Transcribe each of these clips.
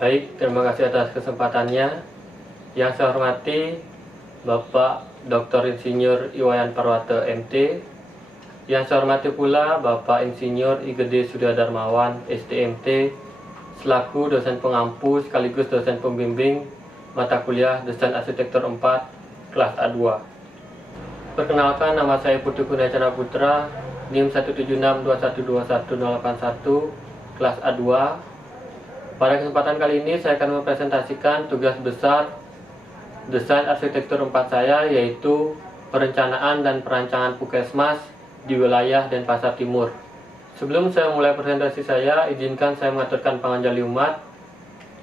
Baik, terima kasih atas kesempatannya. Yang saya hormati Bapak Dr. Insinyur Iwayan Parwata MT. Yang saya hormati pula Bapak Insinyur Igede Surya Darmawan STMT selaku dosen pengampu sekaligus dosen pembimbing mata kuliah Desain Arsitektur 4 kelas A2. Perkenalkan, nama saya Putu Gunacana Putra, NIM 176212181 kelas A2. Pada kesempatan kali ini saya akan mempresentasikan tugas besar desain arsitektur 4 saya, yaitu perencanaan dan perancangan Puskesmas di wilayah Denpasar Timur. Sebelum saya mulai presentasi saya, izinkan saya mengaturkan panganjali umat.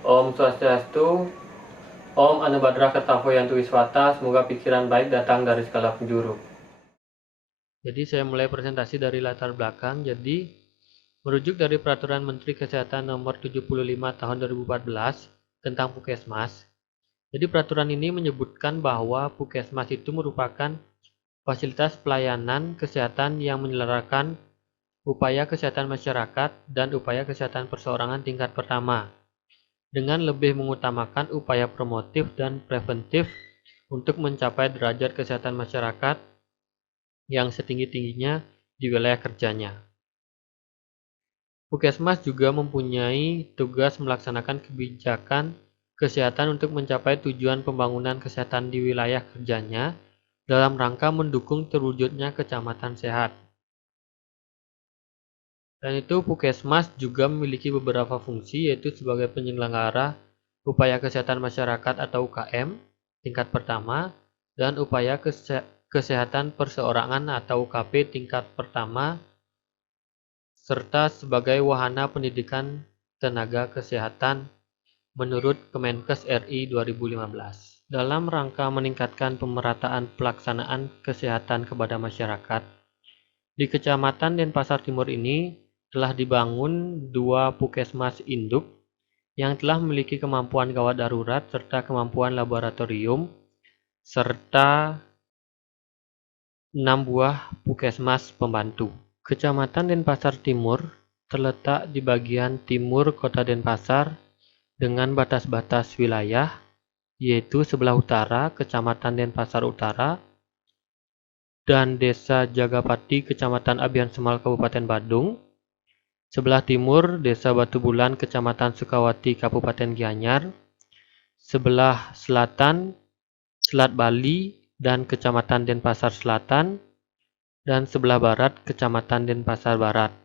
Om Swastiastu, Om Anubhadra Kertavo Yantu Wiswata, semoga pikiran baik datang dari segala penjuru. Jadi saya mulai presentasi dari latar belakang. Jadi merujuk dari Peraturan Menteri Kesehatan Nomor 75 Tahun 2014 tentang Puskesmas. Jadi peraturan ini menyebutkan bahwa Puskesmas itu merupakan fasilitas pelayanan kesehatan yang menyelenggarakan upaya kesehatan masyarakat dan upaya kesehatan perseorangan tingkat pertama, dengan lebih mengutamakan upaya promotif dan preventif untuk mencapai derajat kesehatan masyarakat yang setinggi-tingginya di wilayah kerjanya. Puskesmas juga mempunyai tugas melaksanakan kebijakan kesehatan untuk mencapai tujuan pembangunan kesehatan di wilayah kerjanya dalam rangka mendukung terwujudnya kecamatan sehat. Dan itu Puskesmas juga memiliki beberapa fungsi, yaitu sebagai penyelenggara upaya kesehatan masyarakat atau UKM tingkat pertama dan upaya kesehatan perseorangan atau UKP tingkat pertama, serta sebagai wahana pendidikan tenaga kesehatan menurut Kemenkes RI 2015. Dalam rangka meningkatkan pemerataan pelaksanaan kesehatan kepada masyarakat, di Kecamatan Denpasar Timur ini telah dibangun 2 Puskesmas induk yang telah memiliki kemampuan gawat darurat serta kemampuan laboratorium, serta 6 buah Puskesmas pembantu. Kecamatan Denpasar Timur terletak di bagian timur Kota Denpasar dengan batas-batas wilayah, yaitu sebelah utara Kecamatan Denpasar Utara dan Desa Jagapati Kecamatan Abian Semal Kabupaten Badung, sebelah timur Desa Batu Bulan Kecamatan Sukawati Kabupaten Gianyar, sebelah selatan Selat Bali dan Kecamatan Denpasar Selatan, dan sebelah barat Kecamatan Denpasar Barat.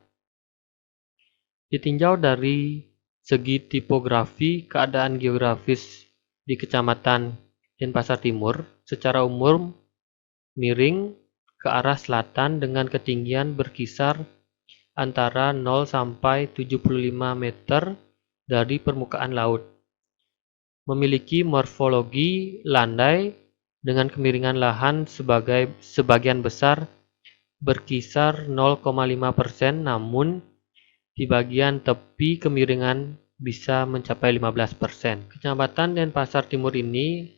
Ditinjau dari segi tipografi, keadaan geografis di Kecamatan Denpasar Timur secara umum miring ke arah selatan dengan ketinggian berkisar antara 0 sampai 75 meter dari permukaan laut. Memiliki morfologi landai dengan kemiringan lahan sebagian besar berkisar 0,5%, namun di bagian tepi kemiringan bisa mencapai 15%. Kecamatan Denpasar Timur ini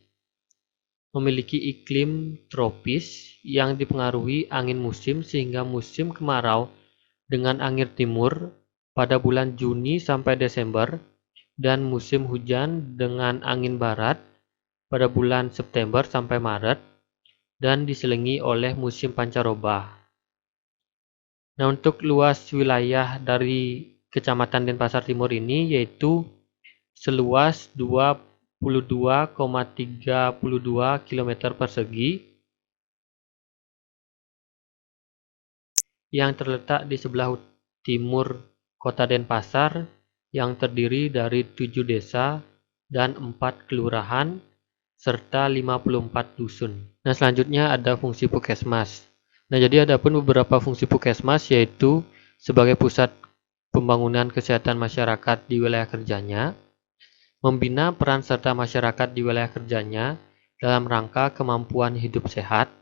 memiliki iklim tropis yang dipengaruhi angin musim, sehingga musim kemarau dengan angin timur pada bulan Juni sampai Desember dan musim hujan dengan angin barat pada bulan September sampai Maret dan diselingi oleh musim pancaroba. Nah, untuk luas wilayah dari Kecamatan Denpasar Timur ini yaitu seluas 22,32 km persegi yang terletak di sebelah timur Kota Denpasar, yang terdiri dari 7 desa dan 4 kelurahan serta 54 dusun. Nah, selanjutnya ada fungsi Puskesmas. Nah, jadi ada pun beberapa fungsi Puskesmas, yaitu sebagai pusat pembangunan kesehatan masyarakat di wilayah kerjanya, membina peran serta masyarakat di wilayah kerjanya dalam rangka kemampuan hidup sehat,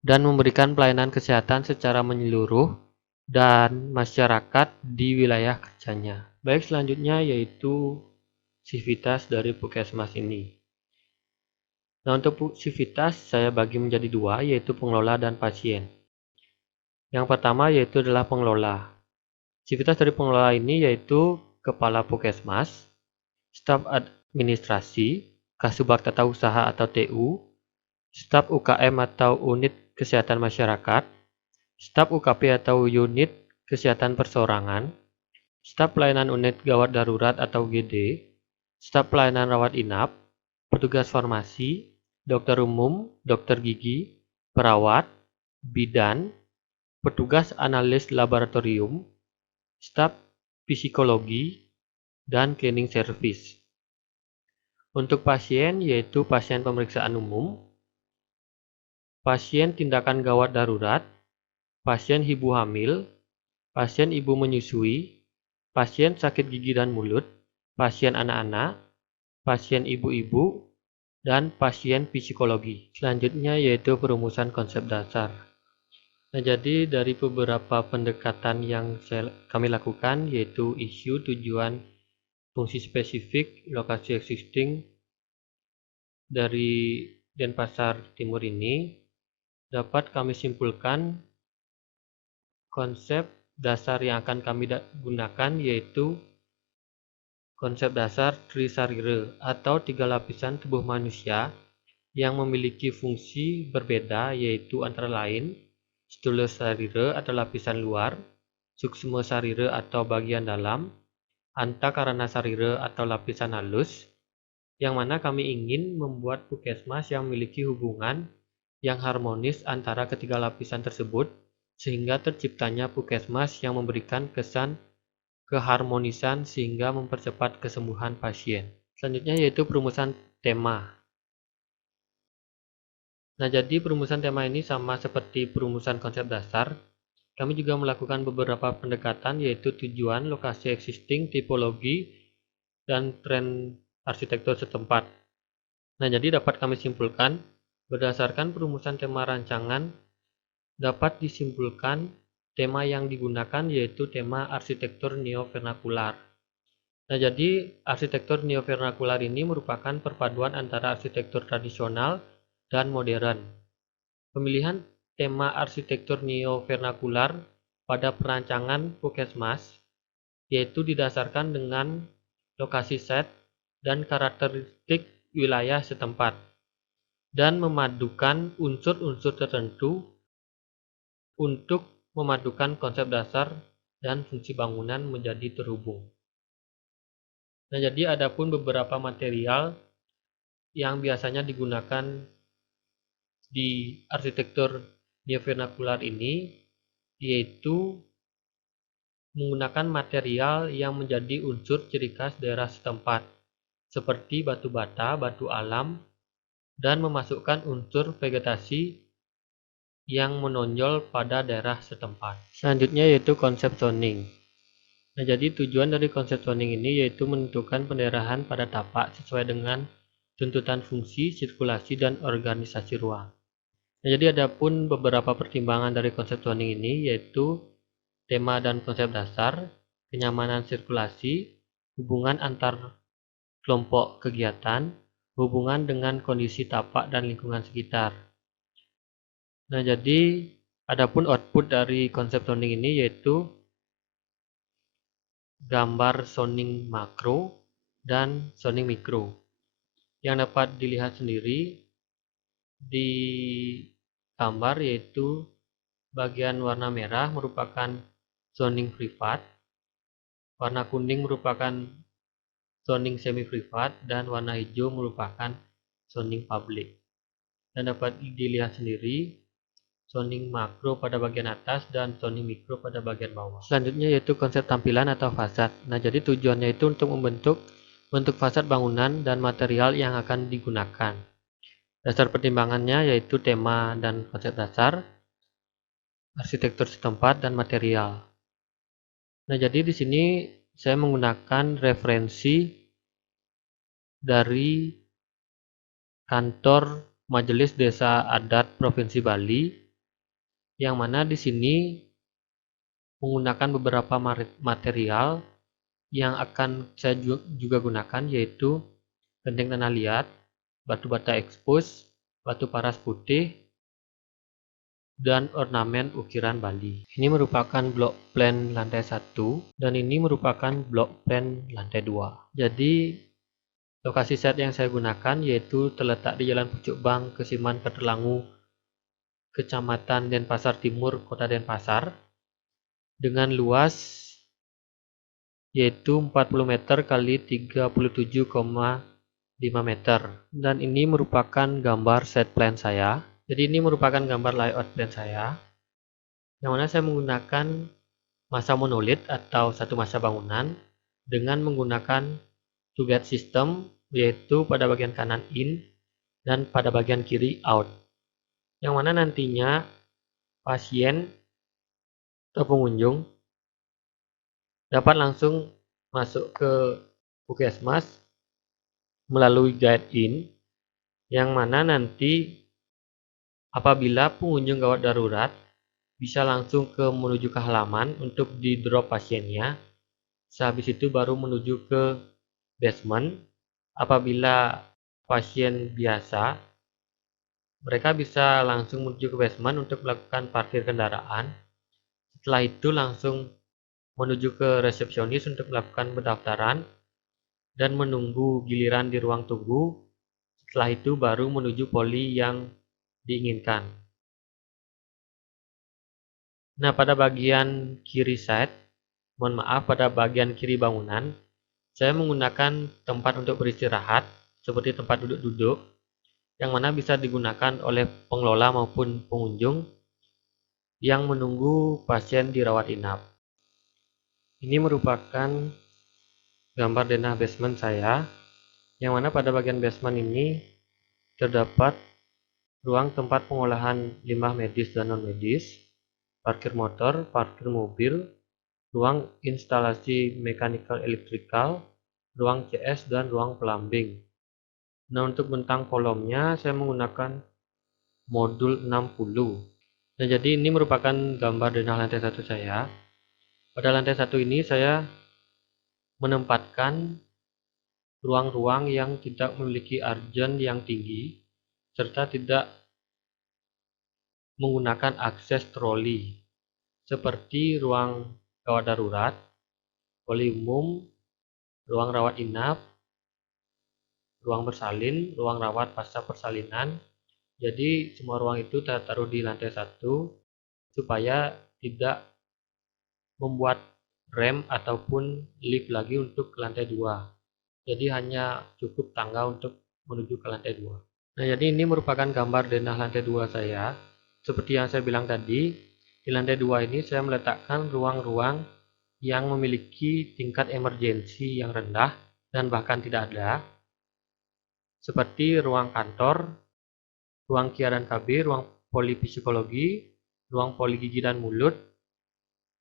dan memberikan pelayanan kesehatan secara menyeluruh dan masyarakat di wilayah kerjanya. Baik, selanjutnya yaitu sivitas dari Puskesmas ini. Nah, untuk sivitas saya bagi menjadi 2, yaitu pengelola dan pasien. Yang pertama yaitu adalah pengelola. Sivitas dari pengelola ini yaitu Kepala Puskesmas, staf administrasi, Kasubag Tata Usaha atau TU, staf UKM atau Unit Kesehatan Masyarakat, staf UKP atau Unit Kesehatan Perseorangan, staf pelayanan unit gawat darurat atau GD, staf pelayanan rawat inap, petugas farmasi, dokter umum, dokter gigi, perawat, bidan, petugas analis laboratorium, staf psikologi, dan cleaning service. Untuk pasien yaitu pasien pemeriksaan umum, pasien tindakan gawat darurat, pasien ibu hamil, pasien ibu menyusui, pasien sakit gigi dan mulut, pasien anak-anak, pasien ibu-ibu, dan pasien psikologi. Selanjutnya yaitu perumusan konsep dasar. Nah, jadi dari beberapa pendekatan yang kami lakukan yaitu isu, tujuan, fungsi spesifik, lokasi existing dari Denpasar Timur ini dapat kami simpulkan konsep dasar yang akan kami gunakan yaitu konsep dasar Trisarira atau 3 lapisan tubuh manusia yang memiliki fungsi berbeda yaitu antara lain Stula Sarira atau lapisan luar, Suksma Sarira atau bagian dalam, Antakarana Sarira atau lapisan halus, yang mana kami ingin membuat puskesmas yang memiliki hubungan yang harmonis antara ketiga lapisan tersebut sehingga terciptanya puskesmas yang memberikan kesan keharmonisan sehingga mempercepat kesembuhan pasien. Selanjutnya yaitu perumusan tema. Nah, jadi perumusan tema ini sama seperti perumusan konsep dasar. Kami juga melakukan beberapa pendekatan yaitu tujuan, lokasi existing, tipologi, dan tren arsitektur setempat. Nah, jadi dapat kami simpulkan, berdasarkan perumusan tema rancangan, dapat disimpulkan tema yang digunakan yaitu tema arsitektur neo-vernakular. Nah, jadi arsitektur neo-vernakular ini merupakan perpaduan antara arsitektur tradisional dan modern. Pemilihan tema arsitektur neo-vernakular pada perancangan puskesmas yaitu didasarkan dengan lokasi set dan karakteristik wilayah setempat dan memadukan unsur-unsur tertentu untuk memadukan konsep dasar dan fungsi bangunan menjadi terhubung. Nah, jadi adapun beberapa material yang biasanya digunakan di arsitektur neo-vernakular ini yaitu menggunakan material yang menjadi unsur ciri khas daerah setempat seperti batu bata, batu alam, dan memasukkan unsur vegetasi yang menonjol pada daerah setempat. Selanjutnya yaitu konsep zoning. Nah, jadi tujuan dari konsep zoning ini yaitu menentukan pendaerahan pada tapak sesuai dengan tuntutan fungsi, sirkulasi, dan organisasi ruang. Nah, jadi adapun beberapa pertimbangan dari konsep zoning ini yaitu tema dan konsep dasar, kenyamanan sirkulasi, hubungan antar kelompok kegiatan, hubungan dengan kondisi tapak dan lingkungan sekitar. Nah, jadi adapun output dari konsep zoning ini yaitu gambar zoning makro dan zoning mikro yang dapat dilihat sendiri di gambar yaitu bagian warna merah merupakan zoning privat, warna kuning merupakan zoning semi privat, dan warna hijau merupakan zoning publik. Dan dapat dilihat sendiri zoning makro pada bagian atas dan zoning mikro pada bagian bawah. Selanjutnya yaitu konsep tampilan atau fasad. Nah, jadi tujuannya itu untuk membentuk bentuk fasad bangunan dan material yang akan digunakan. Dasar pertimbangannya yaitu tema dan konsep dasar, arsitektur setempat, dan material. Nah, jadi di sini saya menggunakan referensi dari kantor Majelis Desa Adat Provinsi Bali, yang mana di sini menggunakan beberapa material yang akan saya juga gunakan yaitu genteng tanah liat, batu bata ekspos, batu paras putih, dan ornamen ukiran Bali. Ini merupakan blok plan lantai 1 dan ini merupakan blok plan lantai 2. Jadi Lokasi set yang saya gunakan yaitu terletak di Jalan Pucuk Bang, Kesiman, Katerlangu, Kecamatan Denpasar Timur, Kota Denpasar, dengan luas yaitu 40 meter kali 37,5 meter. Dan ini merupakan gambar set plan saya. Jadi ini merupakan gambar layout plan saya, yang mana saya menggunakan massa monolit atau satu massa bangunan dengan menggunakan two gate system, yaitu pada bagian kanan in dan pada bagian kiri out, yang mana nantinya pasien atau pengunjung dapat langsung masuk ke puskesmas melalui gate in, yang mana nanti apabila pengunjung gawat darurat bisa langsung menuju ke halaman untuk di drop pasiennya. Sehabis itu baru menuju ke basement. Apabila pasien biasa, mereka bisa langsung menuju ke basement untuk melakukan parkir kendaraan. Setelah itu langsung menuju ke resepsionis untuk melakukan pendaftaran dan menunggu giliran di ruang tunggu. Setelah itu baru menuju poli yang diinginkan. Nah, pada bagian kiri side, pada bagian kiri bangunan, saya menggunakan tempat untuk beristirahat seperti tempat duduk-duduk yang mana bisa digunakan oleh pengelola maupun pengunjung yang menunggu pasien dirawat inap. Ini merupakan gambar denah basement saya, yang mana pada bagian basement ini terdapat ruang tempat pengolahan limbah medis dan non-medis, parkir motor, parkir mobil, ruang instalasi mechanical electrical, ruang CS, dan ruang plumbing. Nah, untuk bentang kolomnya saya menggunakan modul 60. Nah, jadi ini merupakan gambar denah lantai 1 saya. Pada lantai 1 ini saya menempatkan ruang-ruang yang tidak memiliki arjen yang tinggi serta tidak menggunakan akses troli, seperti ruang gawat darurat, poli umum, ruang rawat inap, ruang bersalin, ruang rawat pasca persalinan. Jadi semua ruang itu saya taruh di lantai 1 supaya tidak membuat rem ataupun lift lagi untuk ke lantai 2. Jadi hanya cukup tangga untuk menuju ke lantai 2. Nah, jadi ini merupakan gambar denah lantai 2 saya. Seperti yang saya bilang tadi, di lantai 2 ini saya meletakkan ruang-ruang yang memiliki tingkat emergensi yang rendah dan bahkan tidak ada, seperti ruang kantor, ruang KIA dan KB, ruang polipsikologi, ruang poli gigi dan mulut,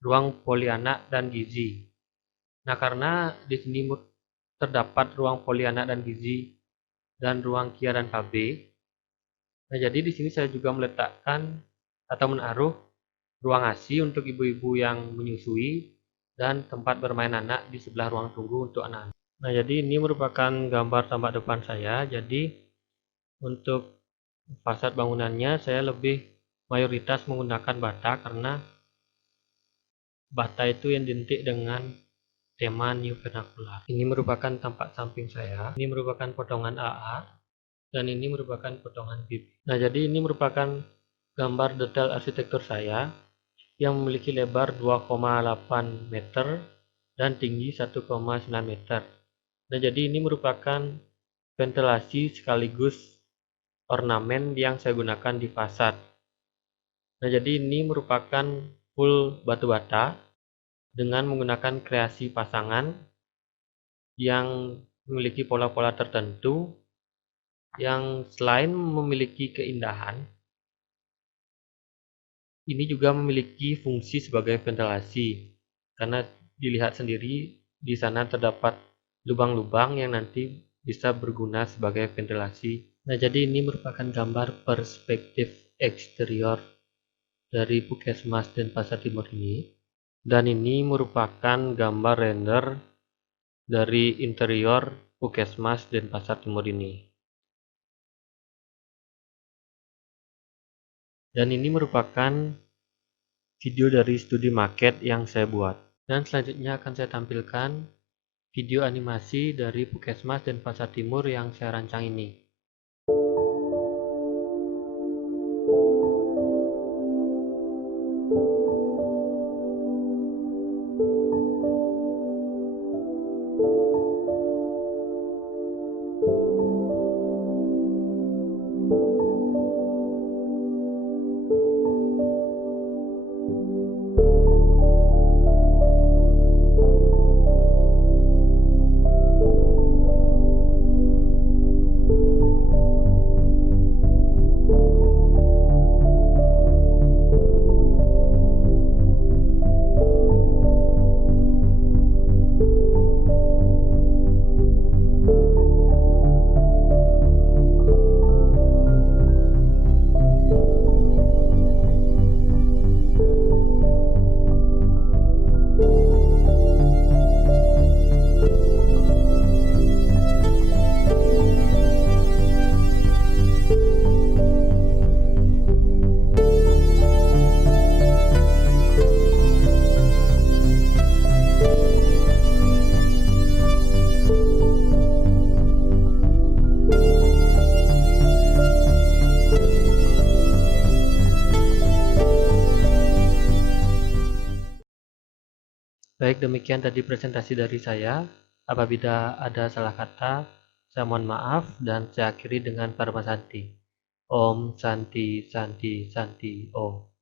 ruang poli anak dan gizi. Nah, karena di sini terdapat ruang poli anak dan gizi dan ruang KIA dan KB, nah jadi di sini saya juga meletakkan atau menaruh ruang ASI untuk ibu-ibu yang menyusui dan tempat bermain anak di sebelah ruang tunggu untuk anak-anak. Nah, jadi ini merupakan gambar tampak depan saya. Jadi untuk fasad bangunannya saya lebih mayoritas menggunakan bata karena bata itu yang identik dengan tema New Vernacular. Ini merupakan tampak samping saya. Ini merupakan potongan AA dan ini merupakan potongan BIP. Nah, jadi ini merupakan gambar detail arsitektur saya yang memiliki lebar 2,8 meter dan tinggi 1,9 meter. Nah, jadi ini merupakan ventilasi sekaligus ornamen yang saya gunakan di fasad. Nah, jadi ini merupakan full batu bata dengan menggunakan kreasi pasangan yang memiliki pola-pola tertentu yang selain memiliki keindahan, ini juga memiliki fungsi sebagai ventilasi karena dilihat sendiri di sana terdapat lubang-lubang yang nanti bisa berguna sebagai ventilasi. Nah, jadi ini merupakan gambar perspektif eksterior dari Puskesmas Denpasar Timur ini, dan ini merupakan gambar render dari interior Puskesmas Denpasar Timur ini. Dan ini merupakan video dari studi market yang saya buat. Dan selanjutnya akan saya tampilkan video animasi dari Puskesmas dan Pasar Timur yang saya rancang ini. Baik, demikian tadi presentasi dari saya. Apabila ada salah kata, saya mohon maaf dan saya akhiri dengan Parma Santi. Om Santi Santi Santi Om.